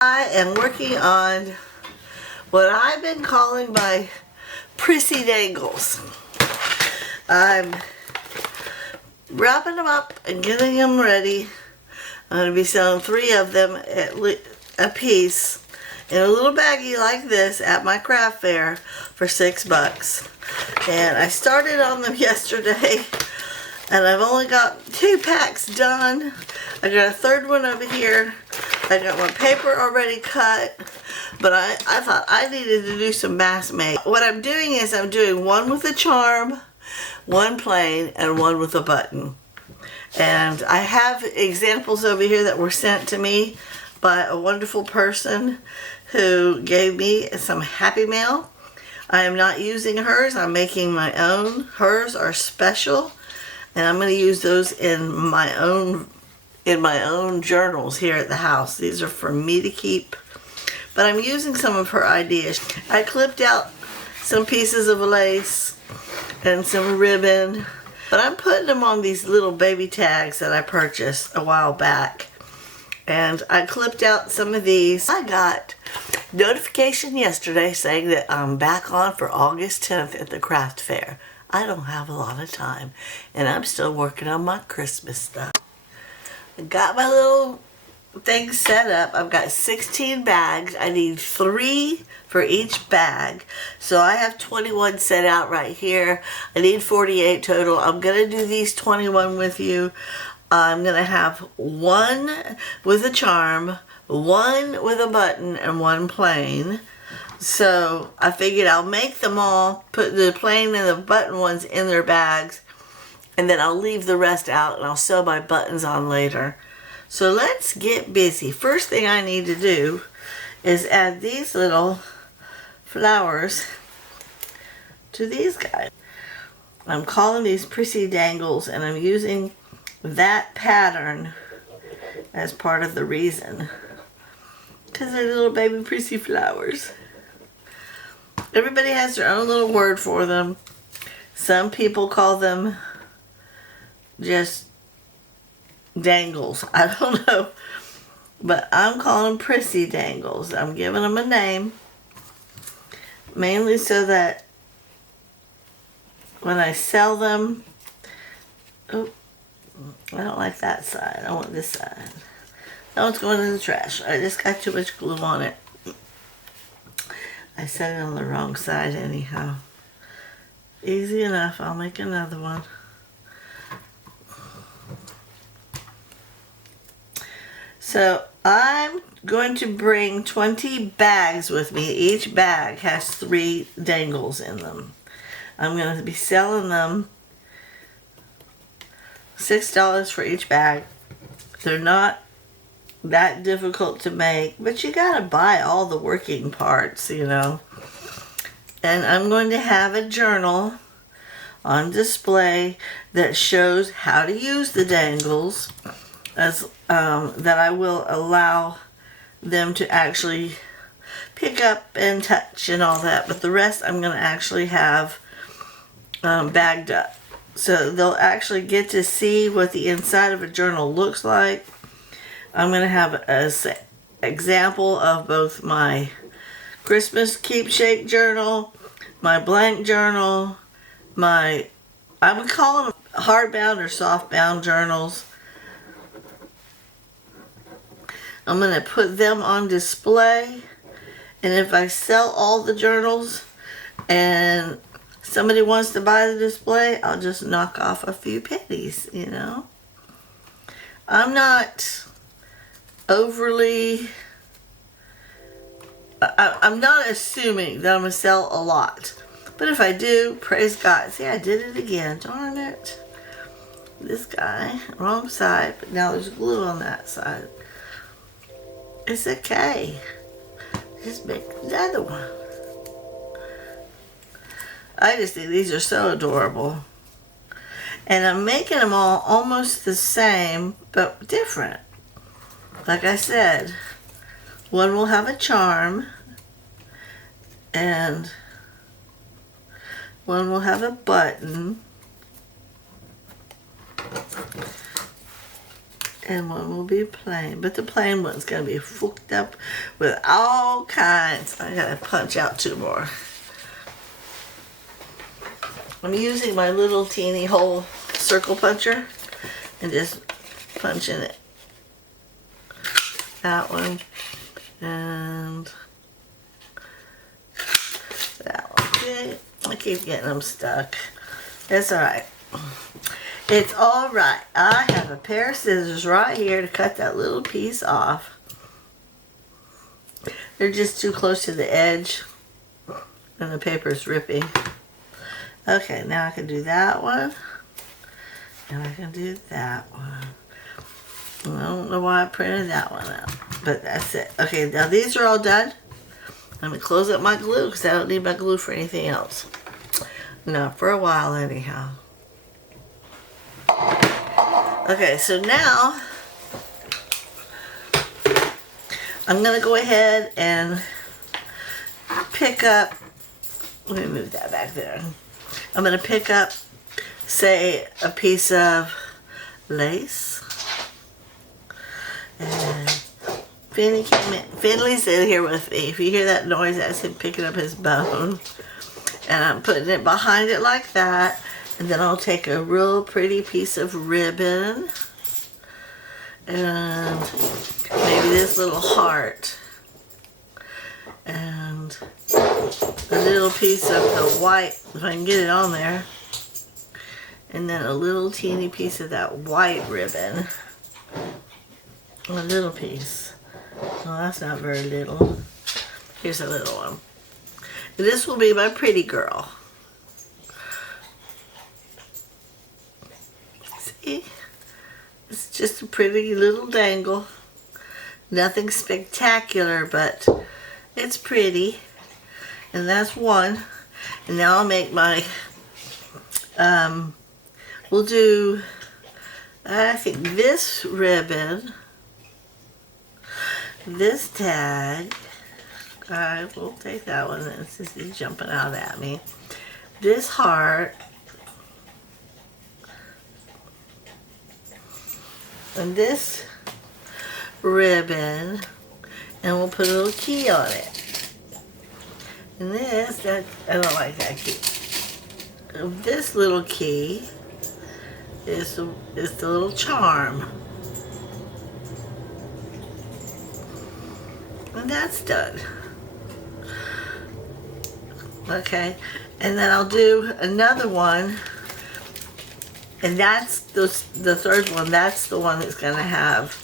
I am working on what I've been calling my Prissy Dangles. I'm wrapping them up and getting them ready. I'm going to be selling 3 of them a piece in a little baggie like this at my craft fair for $6. And I started on them yesterday and I've only got 2 packs done. I got a 3rd one over here. I got my paper already cut, but I thought I needed to do some mass make. What I'm doing is I'm doing one with a charm, one plain, and one with a button. And I have examples over here that were sent to me by a wonderful person who gave me some Happy Mail. I am not using hers. I'm making my own. Hers are special, and I'm going to use those in my own journals here at the house. These are for me to keep, but I'm using some of her ideas. I clipped out some pieces of lace and some ribbon, but I'm putting them on these little baby tags that I purchased a while back. And I clipped out some of these. I got notification yesterday saying that I'm back on for August 10th at the craft fair. I don't have a lot of time, and I'm still working on my Christmas stuff. I got my little thing set up. I've got 16 bags. I need 3 for each bag. So I have 21 set out right here. I need 48 total. I'm going to do these 21 with you. I'm going to have 1 with a charm, 1 with a button, and 1 plain. So I figured I'll make them all, put the plain and the button ones in their bags, and then I'll leave the rest out and I'll sew my buttons on later. So let's get busy. First thing I need to do is add these little flowers to these guys. I'm calling these Prissy Dangles, and I'm using that pattern as part of the reason, because they're little baby Prissy flowers. Everybody has their own little word for them. Some people call them just dangles. I don't know. But I'm calling them Prissy Dangles. I'm giving them a name, mainly so that when I sell them... Oh, I don't like that side. I want this side. No, it's going in the trash. I just got too much glue on it. I set it on the wrong side anyhow. Easy enough. I'll make another one. So I'm going to bring 20 bags with me. Each bag has 3 dangles in them. I'm going to be selling them $6 for each bag. They're not that difficult to make, but you gotta buy all the working parts, you know. And I'm going to have a journal on display that shows how to use the dangles, as that I will allow them to actually pick up and touch and all that, but the rest I'm going to actually have bagged up. So they'll actually get to see what the inside of a journal looks like. I'm going to have an example of both my Christmas keepsake journal, my blank journal, I would call them hardbound or softbound journals. I'm going to put them on display, and if I sell all the journals and somebody wants to buy the display, I'll just knock off a few pennies, you know. I'm not overly... I'm not assuming that I'm going to sell a lot. But if I do, praise God. See, I did it again. Darn it. This guy, wrong side, but now there's glue on that side. It's okay. Just make another one. I just think these are so adorable. And I'm making them all almost the same, but different. Like I said, one will have a charm, and one will have a button, and one will be plain. But the plain one's going to be hooked up with all kinds. I got to punch out 2 more. I'm using my little teeny hole circle puncher and just punching it. That one and that one. Okay. I keep getting them stuck. It's alright. It's alright. I have a pair of scissors right here to cut that little piece off. They're just too close to the edge and the paper's ripping. Okay, now I can do that one. And I can do that one. I don't know why I printed that one out, but that's it. Okay, now these are all done. Let me close up my glue because I don't need my glue for anything else. No, for a while anyhow. Okay, so now I'm going to go ahead and pick up, let me move that back there. I'm going to pick up, say, a piece of lace. And Finley's in here with me. If you hear that noise, that's him picking up his bone. And I'm putting it behind it like that. And then I'll take a real pretty piece of ribbon. And maybe this little heart. And a little piece of the white, if I can get it on there. And then a little teeny piece of that white ribbon. A little piece. Well, that's not very little. Here's a little one. And this will be my pretty girl. See? It's just a pretty little dangle. Nothing spectacular, but it's pretty. And that's one. And now I'll make my, we'll do, I think this ribbon, this tag, I will take that one since he's jumping out at me. This heart, and this ribbon, and we'll put a little key on it. And this, that, I don't like that key. This little key is the little charm. And that's done. Okay, and then I'll do another one, and that's the third one. That's the one that's gonna have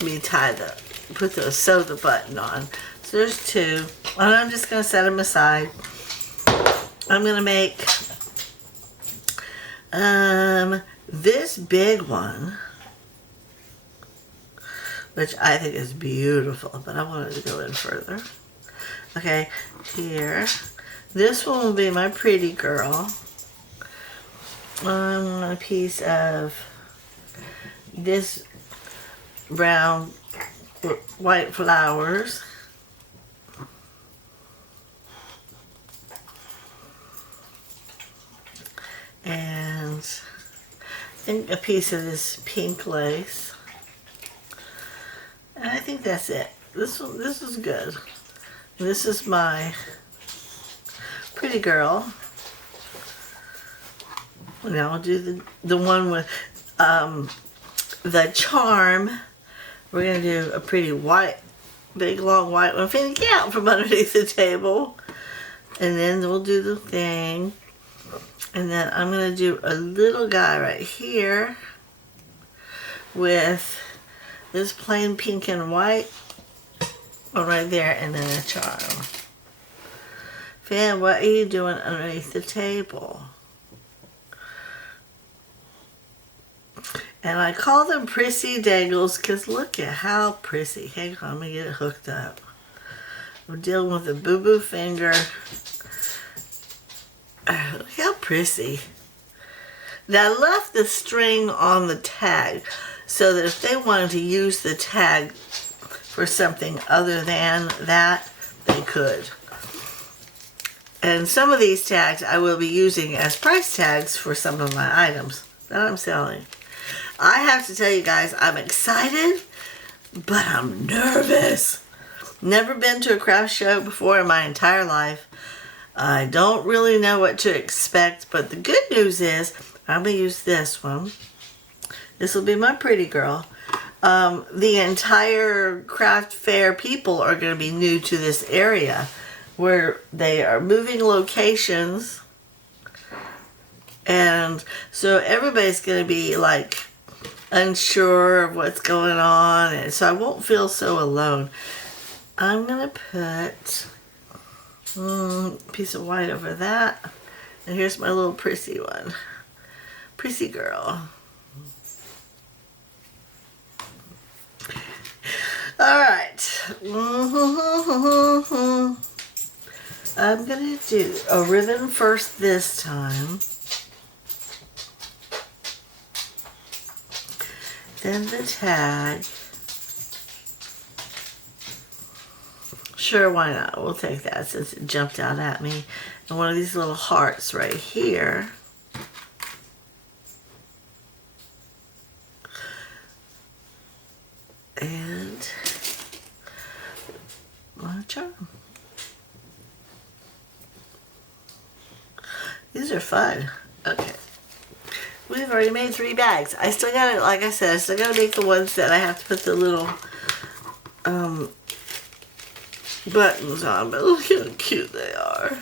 me sew the button on. So there's 2, and I'm just gonna set them aside. I'm gonna make this big one, which I think is beautiful, but I wanted to go in further. Okay, here. This one will be my pretty girl. I want a piece of this brown, white flowers. And I think a piece of this pink lace. And I think that's it. This is good. This is my pretty girl. Now I'll do the one with the charm. We're gonna do a pretty white, big long white one. Finna get out from underneath the table. And then we'll do the thing. And then I'm gonna do a little guy right here with this plain pink and white one right there, and then a charm. Fan, what are you doing underneath the table? And I call them Prissy Dangles because look at how prissy. Hang on, let me get it hooked up. I'm dealing with a boo-boo finger. Look how prissy. Now I left the string on the tag so that if they wanted to use the tag for something other than that, they could. And some of these tags I will be using as price tags for some of my items that I'm selling. I have to tell you guys, I'm excited, but I'm nervous. Never been to a craft show before in my entire life. I don't really know what to expect, but the good news is I'm going to use this one. This will be my pretty girl. The entire craft fair people are going to be new to this area where they are moving locations. And so everybody's going to be like unsure of what's going on. And so I won't feel so alone. I'm going to put a piece of white over that. And here's my little Prissy one. Prissy girl. Alright. I'm going to do a ribbon first this time. Then the tag. Sure, why not? We'll take that since it jumped out at me. And one of these little hearts right here. And my charm. These are fun. Okay. We've already made 3 bags. I still gotta, like I said, I still gotta make the ones that I have to put the little buttons on, but look how cute they are.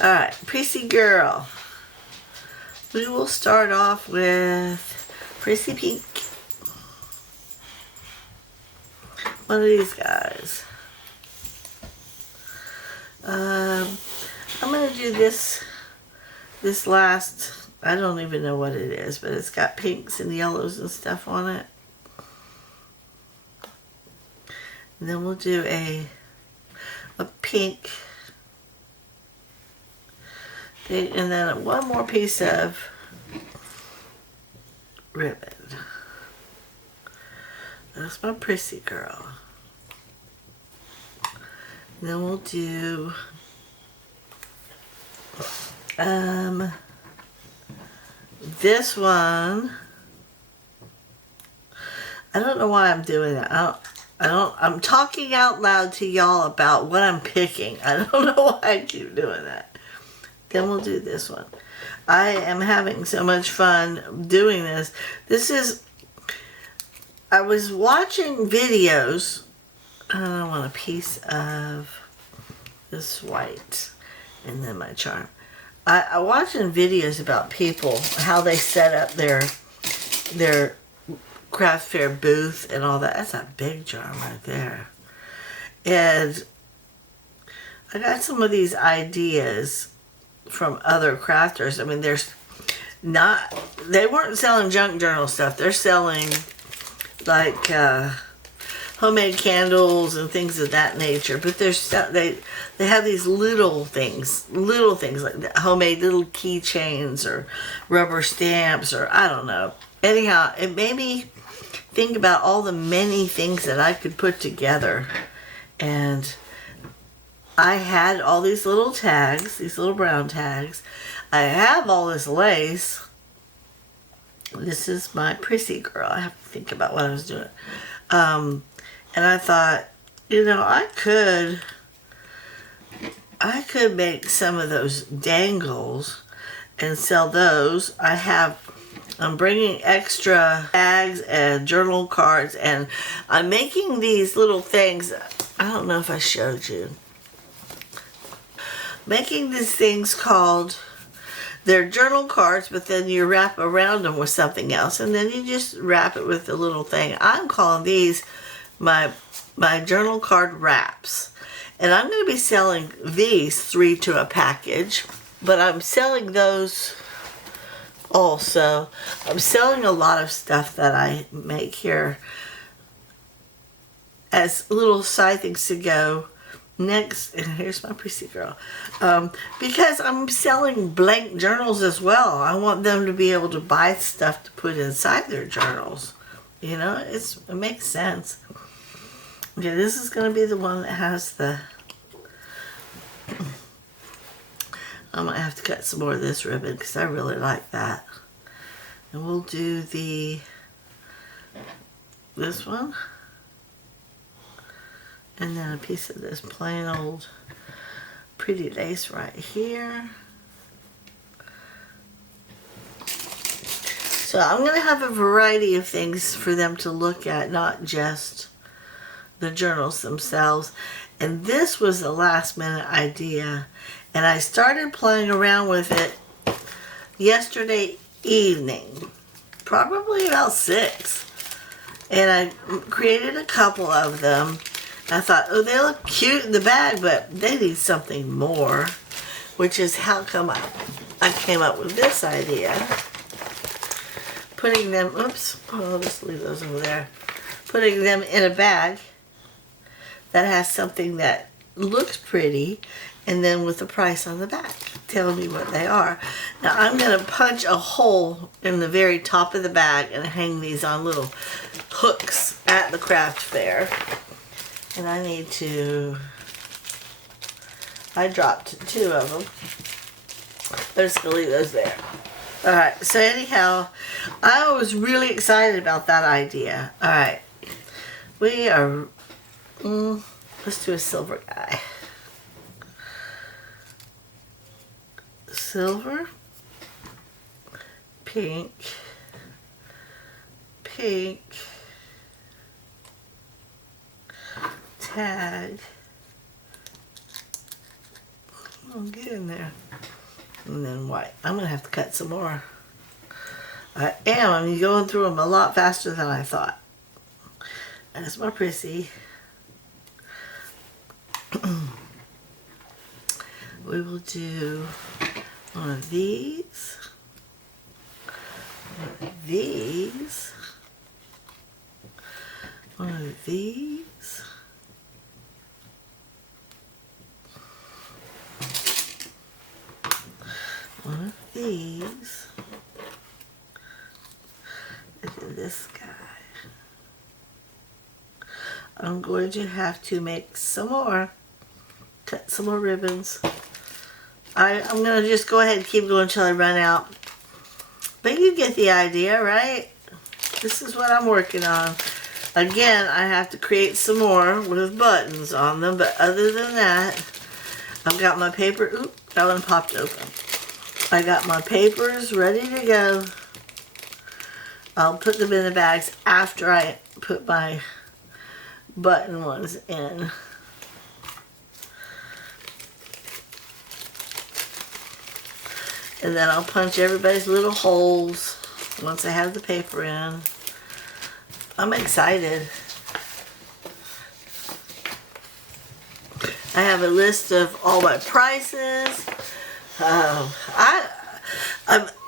Alright, Prissy girl. We will start off with Prissy Pink. One of these guys. I'm gonna do this last, I don't even know what it is, but it's got pinks and yellows and stuff on it. And then we'll do a pink thing, and then one more piece of ribbon. That's my Prissy girl. And then we'll do this one. I don't know why I'm doing it. I'm talking out loud to y'all about what I'm picking. I don't know why I keep doing that. Then we'll do this one. I am having so much fun doing this. I was watching videos. I want a piece of this white and then my charm. I'm watching videos about people, how they set up their craft fair booth and all that. That's a big charm right there. And I got some of these ideas from other crafters. I mean, they weren't selling junk journal stuff. They're selling like homemade candles and things of that nature. But they have these little things like homemade little keychains or rubber stamps or I don't know. Anyhow, it made me think about all the many things that I could put together. And I had all these little tags, these little brown tags. I have all this lace. This is my Prissy girl. I have to think about what I was doing. And I thought, you know, I could make some of those dangles and sell those. I'm bringing extra tags and journal cards, and I'm making these little things. I don't know if I showed you. Making these things called, they're journal cards, but then you wrap around them with something else, and then you just wrap it with a little thing. I'm calling these my journal card wraps. And I'm going to be selling these 3 to a package, but I'm selling those also. I'm selling a lot of stuff that I make here as little side things to go next. And here's my Prissy girl. Because I'm selling blank journals as well. I want them to be able to buy stuff to put inside their journals. You know, it makes sense. Okay, this is going to be the one that has the... I might have to cut some more of this ribbon because I really like that. And we'll do this one. And then a piece of this plain old pretty lace right here. So I'm going to have a variety of things for them to look at, not just the journals themselves. And this was a last minute idea. And I started playing around with it yesterday evening, probably about 6. And I created a couple of them. I thought, oh, they look cute in the bag, but they need something more, which is how come I came up with this idea. Putting them, oops, I'll just leave those over there. Putting them in a bag that has something that looks pretty, and then with the price on the back, telling me what they are. Now I'm going to punch a hole in the very top of the bag and hang these on little hooks at the craft fair. And I need to, I dropped 2 of them. I'm just going to leave those there. Alright, so anyhow, I was really excited about that idea. Alright, we are, let's do a silver guy. Silver, pink, pink, tag. Oh, get in there. And then white. I'm going to have to cut some more. I am. I'm going through them a lot faster than I thought. That's my Prissy. We will do one of these. One of these. One of these. One of these. Look at this guy. I'm going to have to make some more. Cut some more ribbons. I'm going to just go ahead and keep going until I run out. But you get the idea, right? This is what I'm working on. Again, I have to create some more with buttons on them. But other than that, I've got my paper. Oop, that one popped open. I got my papers ready to go. I'll put them in the bags after I put my button ones in. And then I'll punch everybody's little holes once I have the paper in. I'm excited. I have a list of all my prices. I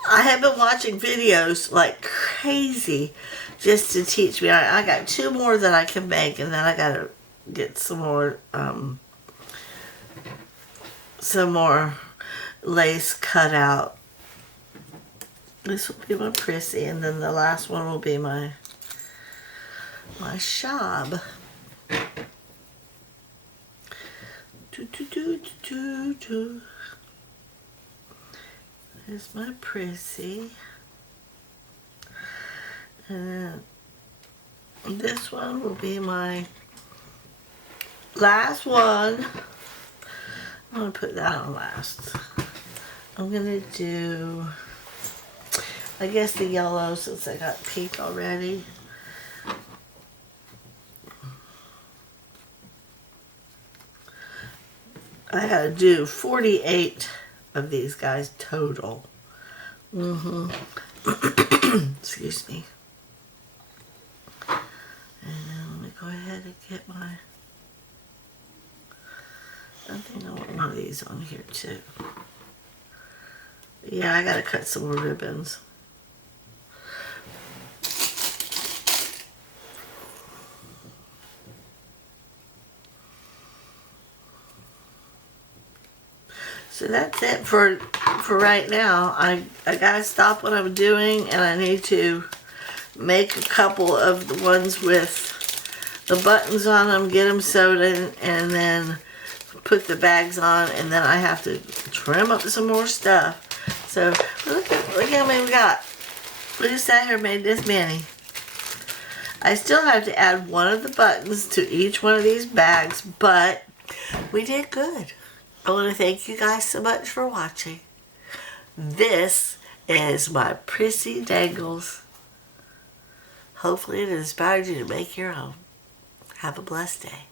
have been watching videos like crazy just to teach me. I got 2 more that I can make, and then I gotta get some more lace cut out. This will be my Prissy, and then the last one will be my shab. There's my Prissy. And this one will be my last one. I'm going to put that on last. I'm going to do, I guess, the yellow since I got pink already. I had to do 48 of these guys total. Excuse me. And let me go ahead and get my, I think I want one of these on here too. Yeah, I gotta cut some more ribbons. So that's it for right now. I gotta stop what I'm doing, and I need to make a couple of the ones with the buttons on them, get them sewed in, and then put the bags on, and then I have to trim up some more stuff. So look how many we got. We just sat here and made this many. I still have to add one of the buttons to each one of these bags, but we did good. I want to thank you guys so much for watching. This is my Prissy Dangles. Hopefully it inspired you to make your own. Have a blessed day.